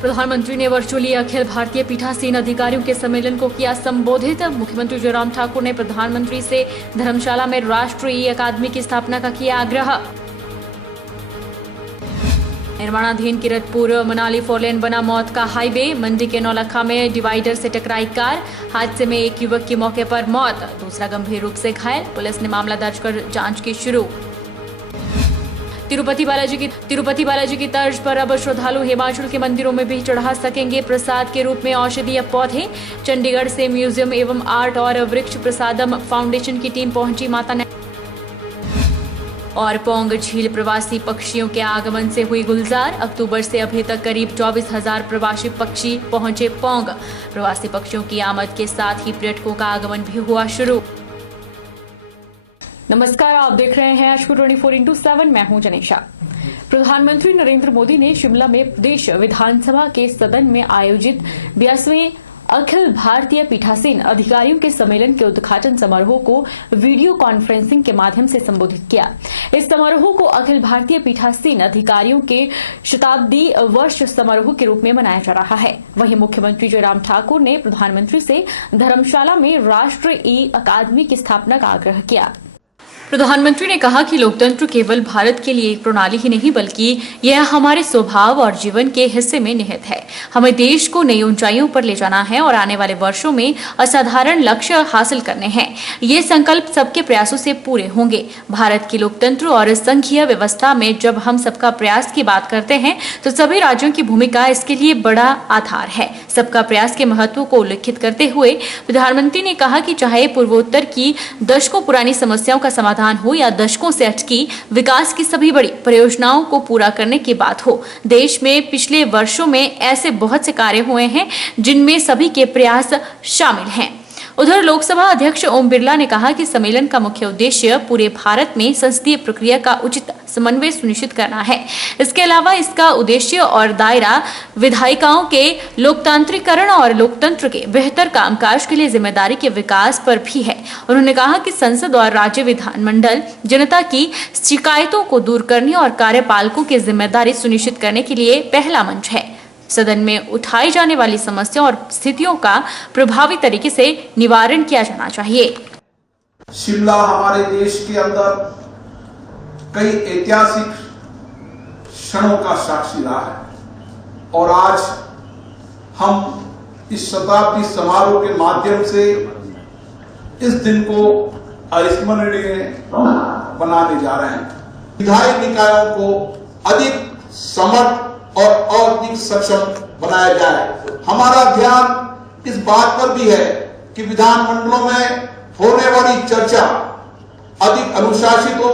प्रधानमंत्री ने वर्चुअली अखिल भारतीय पीठासीन अधिकारियों के सम्मेलन को किया संबोधित। मुख्यमंत्री जयराम ठाकुर ने प्रधानमंत्री से धर्मशाला में राष्ट्रीय अकादमी की स्थापना का किया आग्रह। निर्माणाधीन किरतपुर मनाली फोरलेन बना मौत का हाईवे। मंडी के नौलखा में डिवाइडर से टकराई कार। हादसे में एक युवक की मौके पर मौत, दूसरा गंभीर रूप से घायल। पुलिस ने मामला दर्ज कर जांच की शुरू। तिरुपति बालाजी की तर्ज पर अब श्रद्धालु हिमाचल के मंदिरों में भी चढ़ा सकेंगे प्रसाद के रूप में औषधीय पौधे। चंडीगढ़ से म्यूजियम एवं आर्ट और वृक्ष प्रसादम फाउंडेशन की टीम पहुंची माता ने। और पौंग झील प्रवासी पक्षियों के आगमन से हुई गुलजार। अक्टूबर से अभी तक करीब 24,000 प्रवासी पक्षी पहुंचे पौंग। प्रवासी पक्षियों की आमद के साथ ही पर्यटकों का आगमन भी हुआ शुरू। नमस्कार, आप देख रहे हैं आज 24x7। मैं हूं जनेशा। प्रधानमंत्री नरेंद्र मोदी ने शिमला में प्रदेश विधानसभा के सदन में आयोजित 82वें अखिल भारतीय पीठासीन अधिकारियों के सम्मेलन के उद्घाटन समारोह को वीडियो कॉन्फ्रेंसिंग के माध्यम से संबोधित किया। इस समारोह को अखिल भारतीय पीठासीन अधिकारियों के शताब्दी वर्ष समारोह के रूप में मनाया जा रहा है। वहीं मुख्यमंत्री जयराम ठाकुर ने प्रधानमंत्री से धर्मशाला में राष्ट्रीय अकादमी की स्थापना का आग्रह किया। प्रधानमंत्री ने कहा कि लोकतंत्र केवल भारत के लिए एक प्रणाली ही नहीं बल्कि यह हमारे स्वभाव और जीवन के हिस्से में निहित है। हमें देश को नई ऊंचाइयों पर ले जाना है और आने वाले वर्षों में असाधारण लक्ष्य हासिल करने हैं। ये संकल्प सबके प्रयासों से पूरे होंगे। भारत की लोकतंत्र और संघीय व्यवस्था में जब हम सबका प्रयास की बात करते हैं तो सभी राज्यों की भूमिका इसके लिए बड़ा आधार है। सबका प्रयास के महत्व को उल्लेखित करते हुए प्रधानमंत्री ने कहा कि चाहे पूर्वोत्तर की दशकों पुरानी समस्याओं का समाधान हो या दशकों से अटकी विकास की सभी बड़ी परियोजनाओं को पूरा करने की बात हो, देश में पिछले वर्षों में ऐसे बहुत से कार्य हुए हैं जिनमें सभी के प्रयास शामिल हैं। उधर लोकसभा अध्यक्ष ओम बिरला ने कहा कि सम्मेलन का मुख्य उद्देश्य पूरे भारत में संसदीय प्रक्रिया का उचित समन्वय सुनिश्चित करना है। इसके अलावा इसका उद्देश्य और दायरा विधायिकाओं के लोकतांत्रिकरण और लोकतंत्र के बेहतर कामकाज के लिए जिम्मेदारी के विकास पर भी है। उन्होंने कहा कि संसद और राज्य विधानमंडल जनता की शिकायतों को दूर करने और कार्यपालकों की जिम्मेदारी सुनिश्चित करने के लिए पहला मंच है। सदन में उठाई जाने वाली समस्याओं और स्थितियों का प्रभावी तरीके से निवारण किया जाना चाहिए। शिमला हमारे देश के अंदर कई ऐतिहासिक क्षणों का साक्षी रहा है और आज हम इस शताब्दी समारोह के माध्यम से इस दिन को अविस्मरणीय बनाने जा रहे हैं। विधायी निकायों को अधिक समर्थ और अधिक सक्षम बनाया जाए। हमारा ध्यान इस बात पर भी है कि विधानमंडलों में होने वाली चर्चा अधिक अनुशासित हो,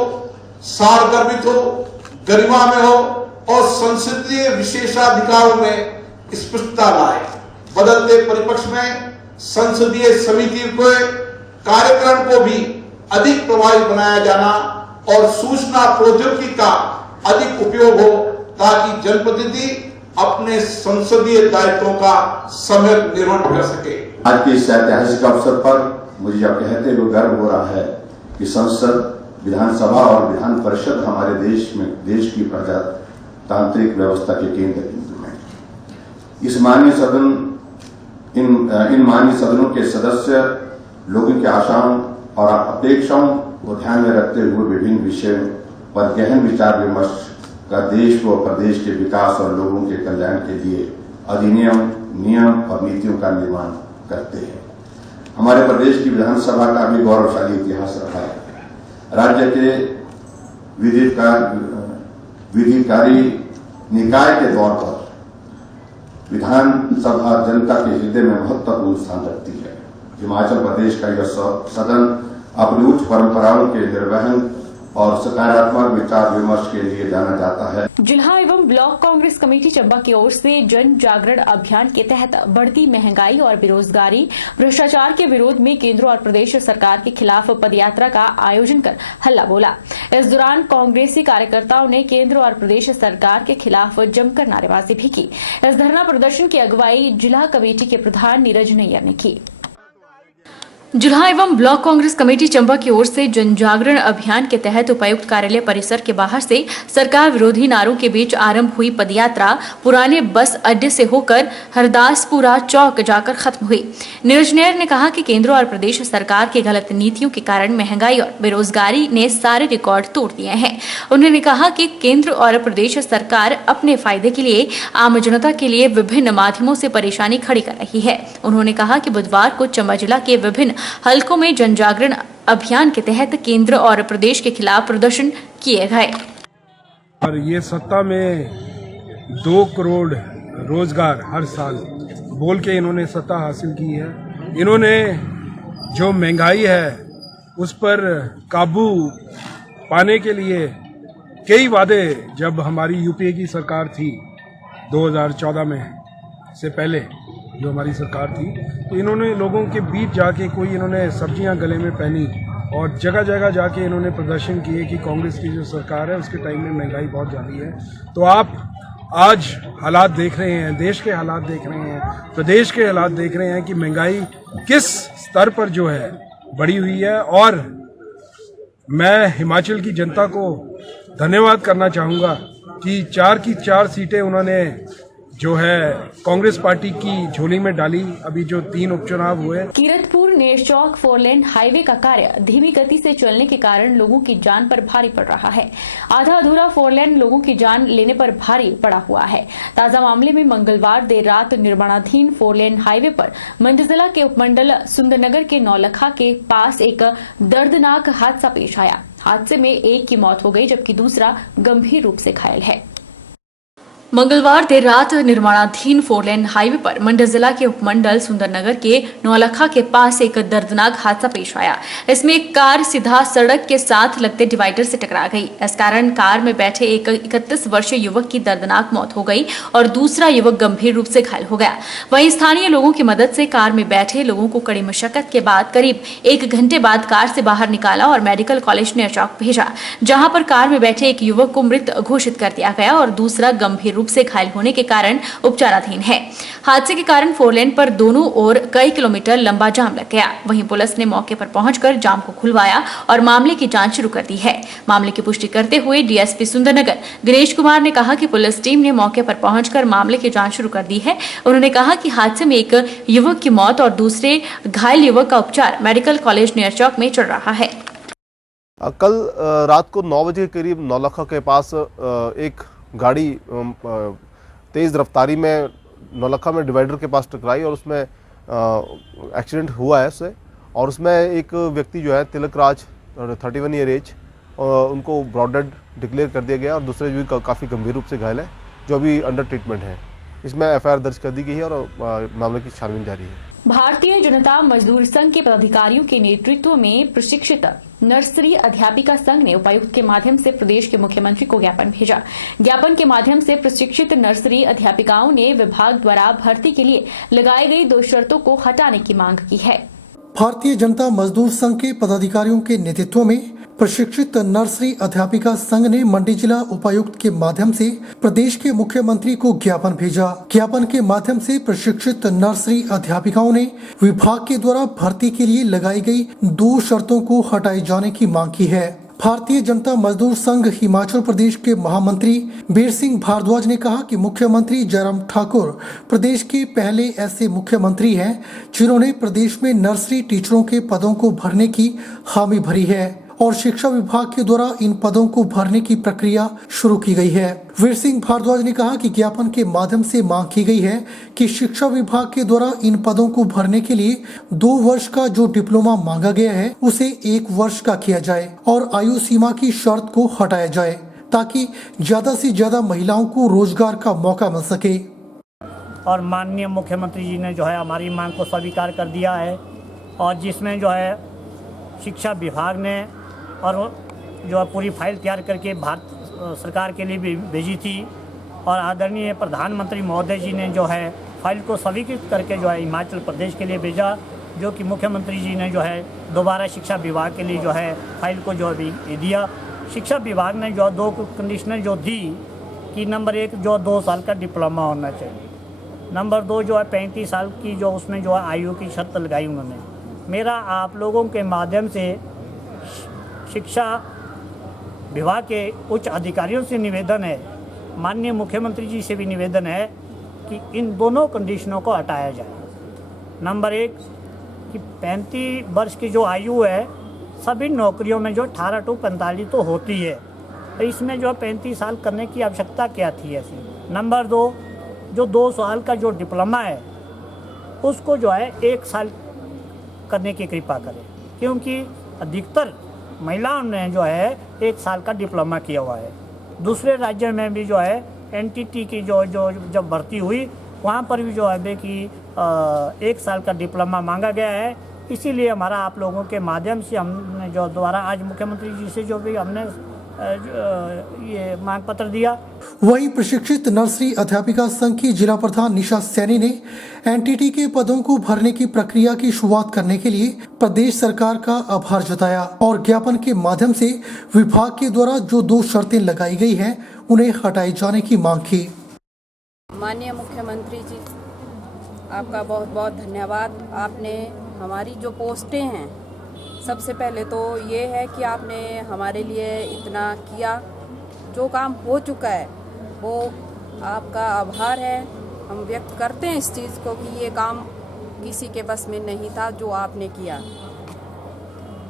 सारगर्भित हो, गरिमा में हो और संसदीय विशेषाधिकारों में स्पष्टता लाए। बदलते परिप्रेक्ष्य में संसदीय समिति के कार्यक्रम को भी अधिक प्रभावी बनाया जाना और सूचना प्रौद्योगिकी का अधिक उपयोग हो ताकि जनप्रतिनिधि अपने संसदीय दायित्वों का सम्यक निर्वहन कर सके। आज के इस ऐतिहासिक अवसर पर मुझे यह कहते हुए गर्व हो रहा है कि संसद, विधानसभा और विधान परिषद हमारे देश की प्रजातांत्रिक व्यवस्था के केंद्र बिंदु हैं। इन माननीय सदनों के सदस्य लोगों की आशाओं और अपेक्षाओं को ध्यान में रखते हुए विभिन्न विषयों पर गहन विचार विमर्श का देश व प्रदेश के विकास और लोगों के कल्याण के लिए अधिनियम, नियम और नीतियों का निर्माण करते हैं। हमारे प्रदेश की विधानसभा का भी गौरवशाली इतिहास रहा है। राज्य के विधिकारी निकाय के तौर पर विधानसभा जनता के हृदय में महत्वपूर्ण स्थान रखती है। हिमाचल प्रदेश का यह सदन अपनी उच्च परंपराओं के निर्वहन और सकारात्मक विचार विमर्श के लिए जाना जाता है। जिला एवं ब्लॉक कांग्रेस कमेटी चंबा की ओर से जन जागरण अभियान के तहत बढ़ती महंगाई और बेरोजगारी, भ्रष्टाचार के विरोध में केंद्र और प्रदेश सरकार के खिलाफ पदयात्रा का आयोजन कर हल्ला बोला। इस दौरान कांग्रेसी कार्यकर्ताओं ने केंद्र और प्रदेश सरकार के खिलाफ जमकर नारेबाजी भी की। इस धरना प्रदर्शन की अगुवाई जिला कमेटी के प्रधान नीरज नैयर ने की। जिला एवं ब्लॉक कांग्रेस कमेटी चंबा की ओर से जन जागरण अभियान के तहत उपायुक्त कार्यालय परिसर के बाहर से सरकार विरोधी नारों के बीच आरंभ हुई पदयात्रा पुराने बस अड्डे से होकर हरदासपुरा चौक जाकर खत्म हुई। नीरज नायर ने कहा कि केंद्र और प्रदेश सरकार की गलत नीतियों के कारण महंगाई और बेरोजगारी ने सारे रिकॉर्ड तोड़ दिए हैं। उन्होंने कहा कि केंद्र और प्रदेश सरकार अपने फायदे के लिए आम जनता के लिए विभिन्न माध्यमों से परेशानी खड़ी कर रही है। उन्होंने कहा कि बुधवार को चंबा जिला के विभिन्न हलकों में जन जागरण अभियान के तहत केंद्र और प्रदेश के खिलाफ प्रदर्शन किए गए। और ये सत्ता में 2 करोड़ रोजगार हर साल बोल के इन्होंने सत्ता हासिल की है। इन्होंने जो महंगाई है उस पर काबू पाने के लिए कई वादे, जब हमारी यूपीए की सरकार थी 2014 में से पहले जो हमारी सरकार थी, तो इन्होंने लोगों के बीच जाके कोई इन्होंने सब्जियां गले में पहनी और जगह जगह जाके इन्होंने प्रदर्शन किए कि कांग्रेस की जो सरकार है उसके टाइम में महंगाई बहुत ज़्यादा है। तो आप आज हालात देख रहे हैं, देश के हालात देख रहे हैं, प्रदेश के हालात देख रहे हैं कि महंगाई किस स्तर पर जो है बढ़ी हुई है। और मैं हिमाचल की जनता को धन्यवाद करना चाहूँगा कि 4 की 4 सीटें उन्होंने जो है कांग्रेस पार्टी की झोली में डाली। अभी जो 3 उपचुनाव हुए, कीरतपुर नेरचौक 4 लेन हाईवे का कार्य धीमी गति से चलने के कारण लोगों की जान पर भारी पड़ रहा है। आधा अधूरा 4 लेन लोगों की जान लेने पर भारी पड़ा हुआ है। ताजा मामले में मंगलवार देर रात निर्माणाधीन 4 लेन हाईवे पर मंडी जिला के उपमंडल सुंदरनगर के नौलखा के पास एक दर्दनाक हादसा पेश आया। हादसे में एक की मौत हो गई जबकि दूसरा गंभीर रूप से घायल है। मंगलवार देर रात निर्माणाधीन 4 लेन हाईवे पर मंडी जिला के उपमंडल सुंदरनगर के नौलखा के पास एक दर्दनाक हादसा पेश आया। इसमें एक कार सीधा सड़क के साथ लगते डिवाइडर से टकरा गई। इस कारण कार में बैठे एक 31 वर्षीय युवक की दर्दनाक मौत हो गई और दूसरा युवक गंभीर रूप से घायल हो गया। वहीं स्थानीय लोगों की मदद से कार में बैठे लोगों को कड़ी मशक्कत के बाद करीब 1 घंटे बाद कार से बाहर निकाला और मेडिकल कॉलेज नेरचौक भेजा, जहां पर कार में बैठे एक युवक को मृत घोषित कर दिया गया और दूसरा गंभीर रूप से घायल होने के कारण उपचाराधीन है। हादसे के कारण 4 लेन पर दोनों ओर कई किलोमीटर लंबा जाम लग गया। वहीं पुलिस ने मौके पर पहुंचकर जाम को खुलवाया और मामले की जांच शुरू कर दी है। मामले की पुष्टि करते हुए डीएसपी सुंदरनगर दिनेश कुमार ने कहा कि पुलिस टीम ने मौके पर पहुंचकर मामले की जांच शुरू कर दी है। उन्होंने कहा कि हादसे में एक युवक की मौत और दूसरे घायल युवक का उपचार मेडिकल कॉलेज नेरचौक में चल रहा है। कल रात को 9 बजे के करीब नौलखा के पास एक गाड़ी तेज़ रफ्तारी में नौलखा में डिवाइडर के पास टकराई और उसमें एक्सीडेंट हुआ है उससे। और उसमें एक व्यक्ति जो है तिलक राज 31 ईयर एज, उनको ब्रॉड डेड डिक्लेयर कर दिया गया और दूसरे जो काफ़ी गंभीर रूप से घायल है जो अभी अंडर ट्रीटमेंट है। इसमें एफआईआर दर्ज कर दी गई है और मामले की छानबीन जारी है। भारतीय जनता मजदूर संघ के पदाधिकारियों के नेतृत्व में प्रशिक्षित नर्सरी अध्यापिका संघ ने उपायुक्त के माध्यम से प्रदेश के मुख्यमंत्री को ज्ञापन भेजा। ज्ञापन के माध्यम से प्रशिक्षित नर्सरी अध्यापिकाओं ने विभाग द्वारा भर्ती के लिए लगाई गई 2 शर्तों को हटाने की मांग की है। भारतीय जनता मजदूर संघ के पदाधिकारियों के नेतृत्व में प्रशिक्षित नर्सरी अध्यापिका संघ ने मंडी जिला उपायुक्त के माध्यम से प्रदेश के मुख्यमंत्री को ज्ञापन भेजा। ज्ञापन के माध्यम से प्रशिक्षित नर्सरी अध्यापिकाओं ने विभाग के द्वारा भर्ती के लिए लगाई गई 2 शर्तों को हटाए जाने की मांग की है। भारतीय जनता मजदूर संघ हिमाचल प्रदेश के महामंत्री बीर सिंह भारद्वाज ने कहा कि मुख्यमंत्री जयराम ठाकुर प्रदेश के पहले ऐसे मुख्यमंत्री हैं जिन्होंने प्रदेश में नर्सरी टीचरों के पदों को भरने की हामी भरी है और शिक्षा विभाग के द्वारा इन पदों को भरने की प्रक्रिया शुरू की गई है। वीर सिंह भारद्वाज ने कहा कि ज्ञापन के माध्यम से मांग की गई है कि शिक्षा विभाग के द्वारा इन पदों को भरने के लिए 2 वर्ष का जो डिप्लोमा मांगा गया है उसे 1 वर्ष का किया जाए और आयु सीमा की शर्त को हटाया जाए ताकि ज्यादा से ज्यादा महिलाओं को रोजगार का मौका मिल सके। और माननीय मुख्यमंत्री जी ने जो है हमारी मांग को स्वीकार कर दिया है और जिसमें जो है शिक्षा विभाग ने और जो है पूरी फाइल तैयार करके भारत सरकार के लिए भी भेजी थी और आदरणीय प्रधानमंत्री महोदय जी ने जो है फाइल को स्वीकृत करके जो है हिमाचल प्रदेश के लिए भेजा, जो कि मुख्यमंत्री जी ने जो है दोबारा शिक्षा विभाग के लिए जो है फाइल को जो अभी दिया। शिक्षा विभाग ने जो 2 कंडीशनें जो दी कि नंबर 1 जो 2 साल का डिप्लोमा होना चाहिए, नंबर 2 जो है 35 साल की जो उसमें जो है आयु की शर्त लगाई उन्होंने मेरा आप लोगों के माध्यम से शिक्षा विभाग के उच्च अधिकारियों से निवेदन है, माननीय मुख्यमंत्री जी से भी निवेदन है कि इन दोनों कंडीशनों को हटाया जाए। नंबर 1 कि 35 वर्ष की जो आयु है सभी नौकरियों में जो 18 to 45 तो होती है, तो इसमें जो 35 साल करने की आवश्यकता क्या थी ऐसी। नंबर 2 जो 2 साल का जो डिप्लोमा है उसको जो है 1 साल करने की कृपा करें, क्योंकि अधिकतर महिलाओं ने जो है 1 साल का डिप्लोमा किया हुआ है। दूसरे राज्य में भी जो है एनटीटी की जो जब भर्ती हुई वहाँ पर भी जो है कि 1 साल का डिप्लोमा मांगा गया है। इसीलिए हमारा आप लोगों के माध्यम से हमने जो द्वारा आज मुख्यमंत्री जी से जो भी हमने ये मांग पत्र दिया। वहीं प्रशिक्षित नर्सरी अध्यापिका संघ की जिला प्रधान निशा सैनी ने एनटीटी के पदों को भरने की प्रक्रिया की शुरुआत करने के लिए प्रदेश सरकार का आभार जताया और ज्ञापन के माध्यम से विभाग के द्वारा जो 2 शर्तें लगाई गई हैं उन्हें हटाए जाने की मांग की। माननीय मुख्यमंत्री जी, आपका बहुत बहुत धन्यवाद। आपने हमारी जो पोस्टें हैं, सबसे पहले तो ये है कि आपने हमारे लिए इतना किया, जो काम हो चुका है वो आपका आभार है। हम व्यक्त करते हैं इस चीज़ को कि ये काम किसी के बस में नहीं था जो आपने किया।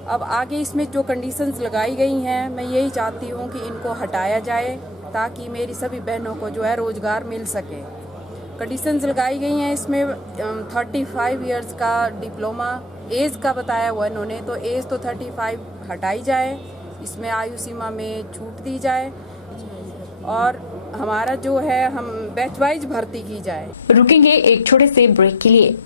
अब आगे इसमें जो कंडीशंस लगाई गई हैं, मैं यही चाहती हूँ कि इनको हटाया जाए ताकि मेरी सभी बहनों को जो है रोज़गार मिल सके। कंडीशंस लगाई गई हैं इसमें 35 इयर्स का डिप्लोमा एज का बताया हुआ इन्होंने, तो एज तो 35 हटाई जाए, इसमें आयु सीमा में छूट दी जाए और हमारा जो है हम बैच वाइज भर्ती की जाए। रुकेंगे एक छोटे से ब्रेक के लिए।